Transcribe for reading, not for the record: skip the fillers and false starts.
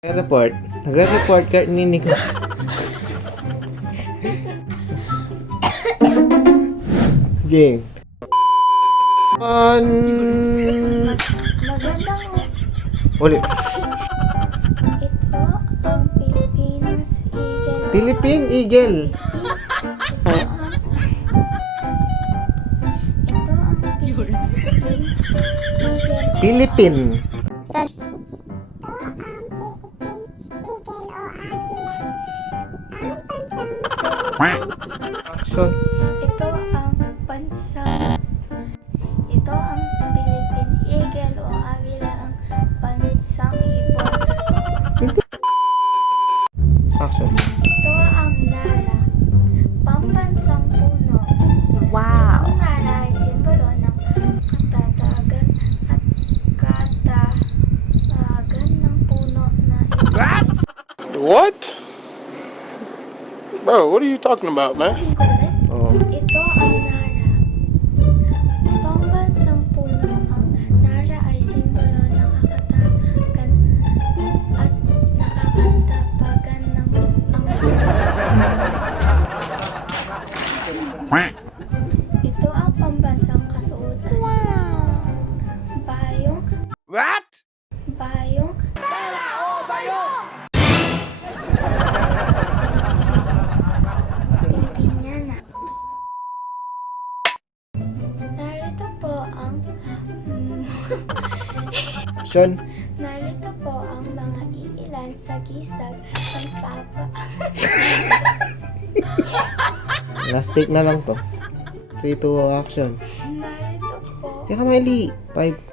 Report. Nagre-report ka ni Nico. Game. Magandang Ulit. ito ang Pilipinas Eagle. Philippine Eagle. Ito ang Philippines Eagle. Philippine. Action. Ito ang pansang. Ito ang Philippine Eagle o Agila, ang pansang ibon. Action. Ito ang Nara, pambansang puno. Wow! Ang Nara ay simbolo ng katatagan at katahagan ng puno na ito. What? Bro, what are you talking about, man? Oh. Ito ang Nara, pambansang puno. Ang Nara ay simbolo ng kakatagan at nakakatapagan ng ang Ito ang pambansang kasuotan. Bayong, What? bayong, Pilipiniana. Narito po ang Action. narito po ang mga iilan sa gisag ng papa. Last take na lang to. 3, 2, action. Narito po Teka, Miley. 5.